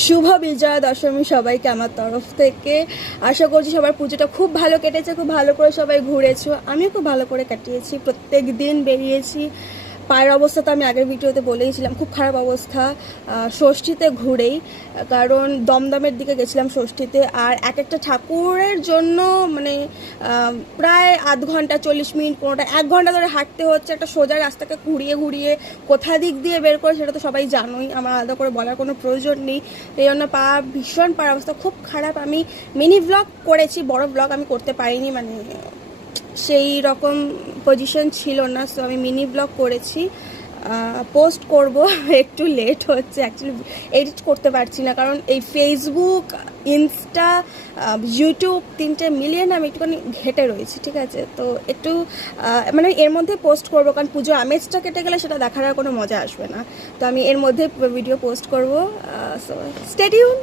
শুভ বিজয়া দশমী সবাইকে আমার তরফ থেকে। আশা করছি সবার পুজোটা খুব ভালো কেটেছে, খুব ভালো করে সবাই ঘুরেছো। আমিও খুব ভালো করে কাটিয়েছি, প্রত্যেক দিন বেরিয়েছি। পায়ের অবস্থা তো আমি আগের ভিডিওতে বলেইছিলাম, খুব খারাপ অবস্থা ষষ্ঠীতে ঘুরেই, কারণ দমদমের দিকে গেছিলাম ষষ্ঠীতে। আর এক একটা ঠাকুরের জন্য মানে প্রায় আধ ঘন্টা 40 মিনিট, কোনোটা 1 ঘন্টা ধরে হাঁটতে হচ্ছে। একটা সোজা রাস্তাকে ঘুরিয়ে ঘুরিয়ে কোথা দিক দিয়ে বের করে সেটা তো সবাই জানোই, আমার আলাদা করে বলার কোনো প্রয়োজন নেই। এই জন্য ভীষণ পায়ের অবস্থা খুব খারাপ। আমি মিনি ব্লগ করেছি, বড় ব্লগ আমি করতে পারিনি, মানে সেই রকম পজিশন ছিল না। সো আমি মিনি ব্লগ করেছি, পোস্ট করব। একটু লেট হচ্ছে অ্যাকচুয়ালি, এডিট করতে পারছি না, কারণ এই ফেসবুক, ইনস্টা, ইউটিউব 3টে মিলিয়ে না আমি একটুখানি ঘেটে রয়েছি, ঠিক আছে? তো একটু মানে এর মধ্যে পোস্ট করব, কারণ পুজো আমেজটা কেটে গেলে সেটা দেখার আর কোনো মজা আসবে না। তো আমি এর মধ্যে ভিডিও পোস্ট করব, সো স্টে টিউন।